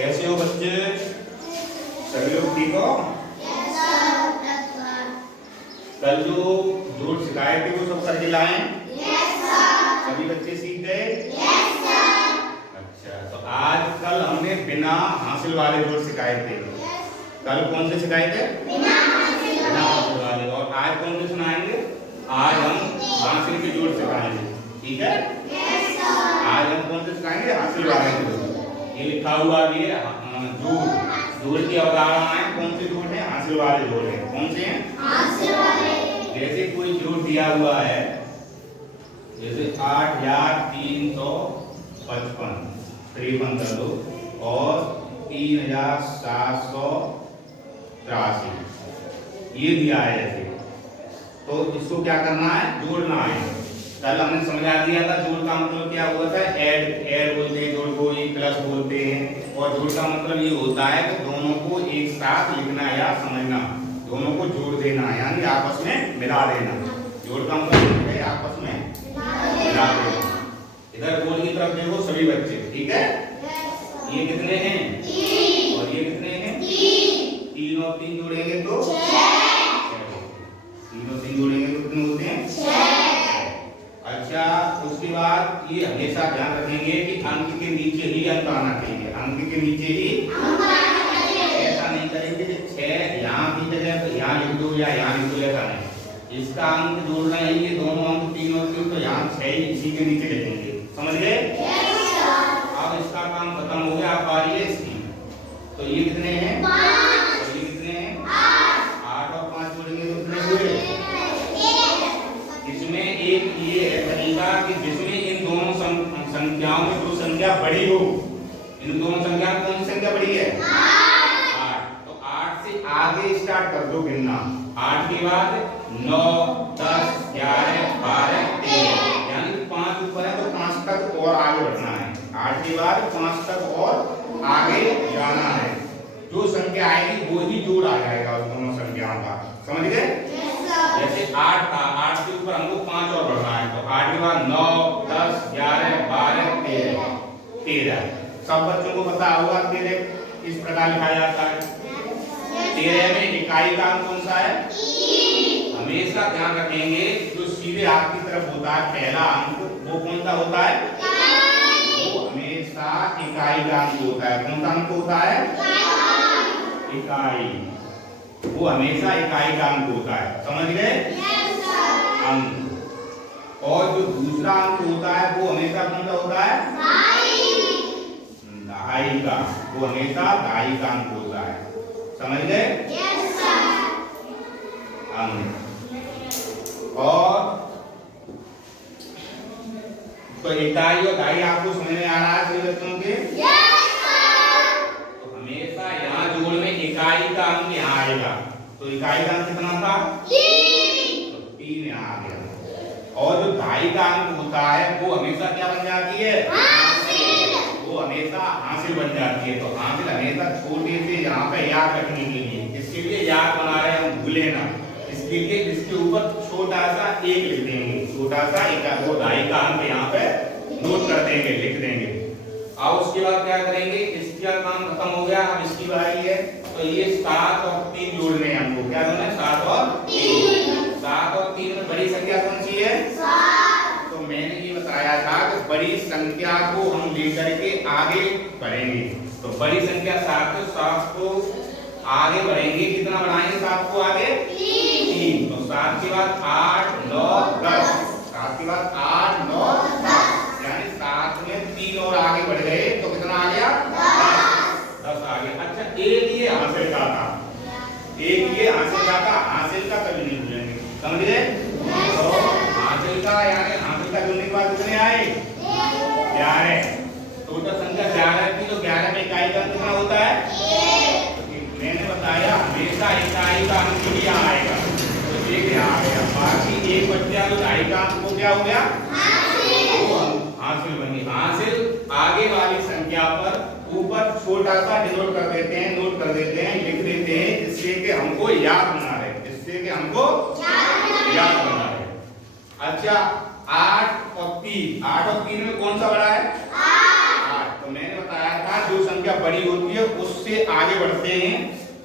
कैसे हो बच्चे? सभी लोग ठीक हो? कल जो जोड़ सिखाए थे वो सब करके लाए? सभी बच्चे सीख गए? अच्छा, तो आज कल हमने बिना हासिल वाले जोड़ सिखाए थे। कल कौन से सिखाए थे? बिना हासिल वाले। और आज कौन से सुनाएंगे? आज हम हासिल के जोड़ सिखाएंगे। ठीक है? आज हम कौन से सिखाएंगे? हासिल वाले जोड़। ये लिखा हुआ भी है जोड़ की अवधारणा है। कौन से जोड़ है? हासिल वाले जोड़ है। कौन से हैं? हासिल वाले। जैसे कोई जोड़ दिया हुआ है, जैसे 8,355 53 कर दो और 3,783 ये दिया है ऐसे, तो इसको क्या करना है? जोड़ना है। कल हमने समझा दिया था जोड़ का मतलब क्या हुआ था। ऐड बोलते हैं जोड़ को, ये प्लस बोलते हैं। और जोड़ का मतलब ये होता है कि दोनों को एक साथ लिखना या समझना, दोनों को जोड़ देना यानी आपस में मिला देना। जोड़ का मतलब है आपस में मिला देना। इधर बोर्ड की तरफ देखो सभी बच्चे, ठीक है? ये कितने हैं? 3। और ये कितने हैं? 3। 3 और 3 जोड़ेंगे तो 6। 3 और 3 जोड़ेंगे तो कितने होते हैं? 6। अच्छा, उसके बाद ये हमेशा ध्यान रखेंगे कि अंक के नीचे ही अंक आना चाहिए। अंक के नीचे ही अंक आना चाहिए। ऐसा नहीं करेंगे कि 6 यहाँ की जगह पे यहाँ लिख दो या यहाँ लिख दो, ऐसा नहीं। इसका अंक जोड़ना है ये दोनों अंक 3 और 3, तो यहाँ 6 ही इसी के नीचे लिखेंगे। समझ गए? अब इसका काम खत्म हो गया। अब बारी है इसकी। तो ये कितने हैं? 5। और ये कितने हैं? 8। 8 और 5 जोड़ेंगे तो कितने हुए? इसमें एक ये है तरीका कि जिसमें इन दोनों संख्याओं में जो संख्या बड़ी हो, इन दोनों संख्या में कौन सी संख्या बड़ी है? 8। तो 8 से आगे स्टार्ट कर दो गिनना। 8 के बाद 9, 10, 11, 12, 13, यानी 5 ऊपर है तो 5 तक और आगे बढ़ना है। 8 के बाद 5 तक और आगे जाना है। जो संख्या आएगी वो ही जोड़ आ जाएगा उस दोनों संख्याओं का। समझ गए? जैसे 8 था, 8 के ऊपर हमको 5 और बढ़ना है, तो 8 के बाद 9, 10, 11, 12, 13। सब बच्चों को पता होगा 13 इस प्रकार लिखा जाता है। 13 में इकाई का अंक कौन सा है? 3। हमेशा ध्यान रखेंगे जो सीधे हाथ की तरफ होता है पहला अंक, वो कौन सा होता है? वो हमेशा इकाई का अंक होता है। कौन सा अंक होता है? इकाई। वो हमेशा इकाई का अंक होता है। समझ गए? अंक। और जो दूसरा अंक होता है वो हमेशा कौन सा होता है? दहाई का। वो हमेशा दहाई का अंक होता है। समझ गए? अंक। और तो इकाई और दहाई आपको समझ में आ रहा है सभी बच्चों के? तो हमेशा यहाँ जोड़ में इकाई का अंक यहाँ आएगा। तो इकाई का अंक कितना था? 3। तो 3 यहाँ आ गया। और जो दहाई का अंक होता है वो हमेशा क्या बन जाती है? हासिल। वो हमेशा हासिल बन जाती है। तो हासिल हमेशा छोटे से यहाँ पे याद रखने के लिए, इसके लिए याद बना रहे हैं हम, भूले ना। इसके लिए इसके ऊपर छोटा सा 1 लिख देंगे, छोटा सा वो दहाई का अंक यहाँ पे नोट कर देंगे, लिख देंगे। अब उसके बाद क्या करेंगे? इसका काम खत्म हो गया। अब इसकी बारी है। तो ये 7 और 3 जोड़ने हैं हमको। क्या जोड़ना है? 7 और 3। 7 और 3 में बड़ी संख्या कौन सी है? 7। तो मैंने ये बताया था कि बड़ी संख्या को हम लेकर के आगे बढ़ेंगे। तो बड़ी संख्या 7 है, 7 को आगे बढ़ेंगे। कितना बढ़ाएंगे 7 को आगे? 3। तो 7 के बाद 8, 9, 10। 7 के बाद 8, 9, 10, यानी 7 में 3 और आगे बढ़ गए तो कितना आ गया? 10 आ गया। अच्छा, एक ये हासिल का था, एक ये हासिल का था। हासिल का कभी नहीं भूलेंगे। समझ गए? तो हासिल का यानी हासिल का जोड़ने के बाद कितने आए? 11। टोटल संख्या 11 थी, तो 11 में इकाई का अंक कितना होता है? 1। मैंने बताया हमेशा इकाई का अंक ही यहाँ आएगा। तो 1 यहाँ आ गया। बाकी 1 बच गया तो दहाई का अंक वो क्या हो गया? हासिल बनी। हासिल आगे वाली संख्या पर ऊपर छोटा सा डिनोट कर देते हैं, नोट कर देते हैं, लिख देते हैं, जिससे कि हमको याद बना रहे, जिससे कि हमको याद बना रहे। अच्छा, 8 और 3 में कौन सा बड़ा है? 8। तो मैंने बताया था जो संख्या बड़ी होती है उससे आगे बढ़ते हैं,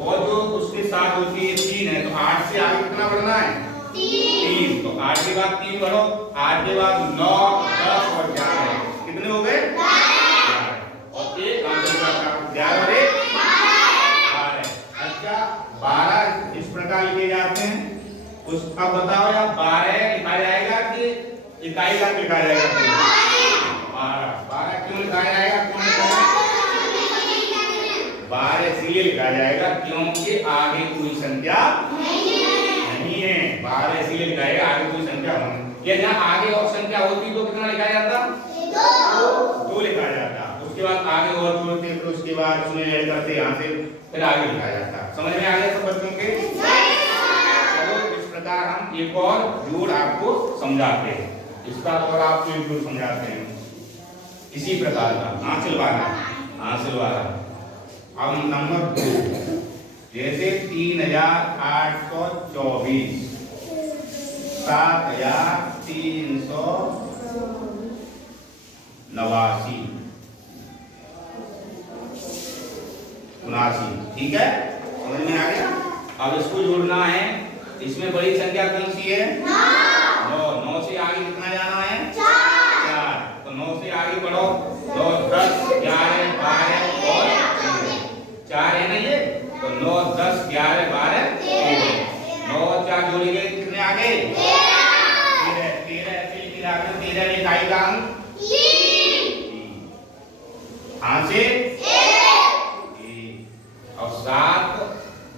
और जो उसके साथ होती है 3 है, तो 8 से आगे कितना बढ़ना है? 3। तो 8 के बाद 3 बढ़ो, 8 के बाद 9, 10 और 11, कितने हो गए? 12। और एक आंसर का 11 और 1 12। अच्छा 12 इस प्रकार लिखे जाते हैं। उस अब बताओ यार 12 लिखा जाएगा कि इकाई का लिखा जाएगा? 12 क्यों लिखा जाएगा? 12 इसलिए लिखा जाएगा क्योंकि आगे कोई संख्या नहीं है। 12 इसलिए लिखा जाएगा आगे कोई संख्या नहीं। या जहाँ आगे और संख्या होती तो कितना लिखा जाता? 2 लिखा जाता। उसके बाद आगे और जोड़ते, फिर उसके बाद उसमें ऐड करते, यहाँ से फिर आगे लिखा जाता। समझ में आ गया सब बच्चों के? चलो इस प्रकार हम एक और जोड़ आपको समझाते हैं, इसका और आपको एक जोड़ समझाते हैं इसी प्रकार का। हासिल वाला अब नंबर 2, जैसे 3824, 7389, 79, ठीक है? समझ में आ गया? अब इसको जोड़ना है। इसमें बड़ी संख्या कौन सी है? 9 से आगे कितना जाना है? 4। तो 9 से आगे बढ़ो, 9, 10, 11, 12 और 4 है ना ये, तो 9, 10, 11, 12, 13। 9 और 4 जोड़ेंगे कितने आ गए? 13। 13 में इकाई का अंक 3। हाँ से 1। और 7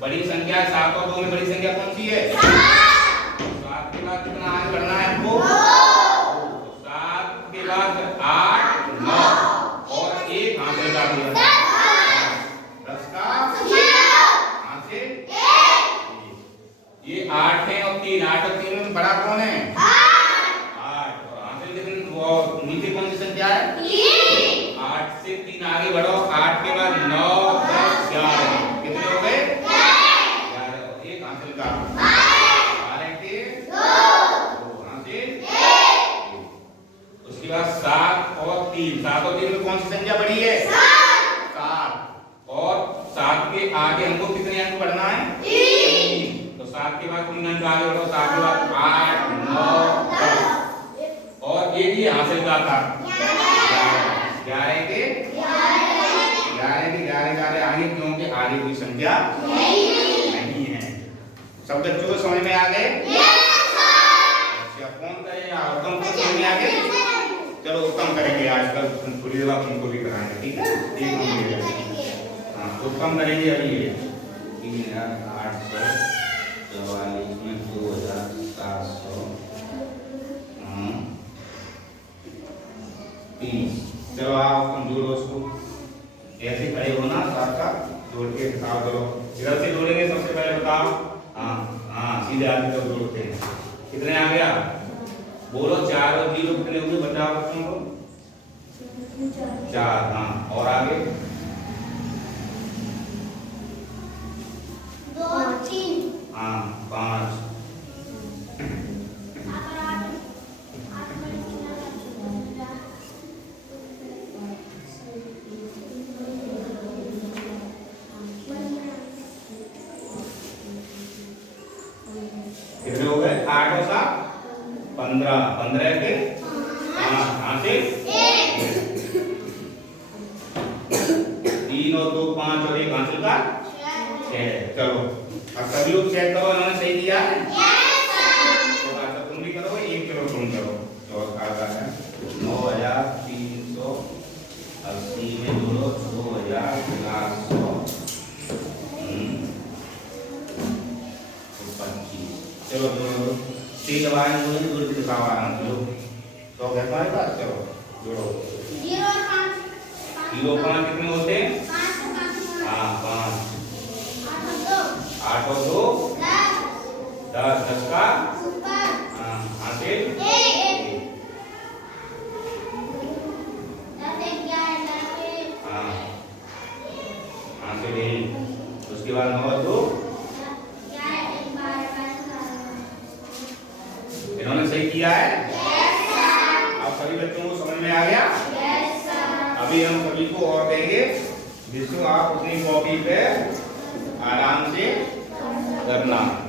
बड़ी संख्या, 7 और 2 में बड़ी संख्या कौन सी है? 7 के बाद कितना आगे बढ़ना है आपको? 7 के बाद 8, 9 और 1 हासिल कर दिया। 10 का हासिल 1। ये 8 है और 3, 8 और 3 में बड़ा कौन है? 8। और हासिल कितने? वो नीचे कौन सी संख्या है? 3। 8 से 3 आगे बढ़ो, 8 के बाद 9, 10, 11, कितने हो गए? 11 और 1 हासिल का 12 के 2 हासिल 1। उसके बाद 7 और 3, 7 और 3 में कौन सी संख्या बड़ी है? 7। और 7 के आगे हमको कितने अंक बढ़ना है? 3। तो 7 के बाद 3 अंक आगे बढ़ो, 7 के बाद 8, 9, 10 और एक ही हासिल का था 11 के 11 आगे, क्योंकि आगे कोई संख्या नहीं है। सब बच्चों को समझ में आ गए? अच्छा कौन करेगा? उत्तम को समझ में आ गए? चलो उत्तम करेंगे आजकल, थोड़ी देर बाद तुमको भी कराएंगे, ठीक है? एक मिनट। हाँ उत्तम करेंगे अभी ये 3844 में 2730। चलो आप तुम जोड़ो उसको, ऐसे खड़े हो ना, साथ साथ जोड़ के हिसाब करो। इधर से जोड़ेंगे सबसे पहले, बताओ। हाँ सीधे आगे तक जोड़ते हैं। कितने आ गया? बोलो 4 और 0 कितने होंगे? बताओ बच्चों को। 4। हाँ और आगे 2, 3। हाँ 5। कितने हो गए? 8 और 7 15। 15 के हासिल 3 और 2 5 और 1 हासिल का 6। चलो अब सभी लोग चेक करो, इन्होंने सही किया है? तो अच्छा तुम भी करो, एक करो तुम करो। तो आता है 9380 में जोड़ो 2425। चलो जोड़ो, 3 दबाएं, जोड़ के दिखाओ आराम से। चलो तो क्या हमारे पास? चलो जोड़ो। 0 और 5। 0 5 कितने होते हैं? 5। हाँ 5। 8 और 2 10। 10 का हाँ हासिल 1। हाँ हासिल 1। उसके बाद 9 और 2 इन्होंने सही किया है? अब सभी बच्चों को समझ में आ गया? अभी हम सभी को और देंगे विष्णु आप अपनी कॉपी पे आराम से करना।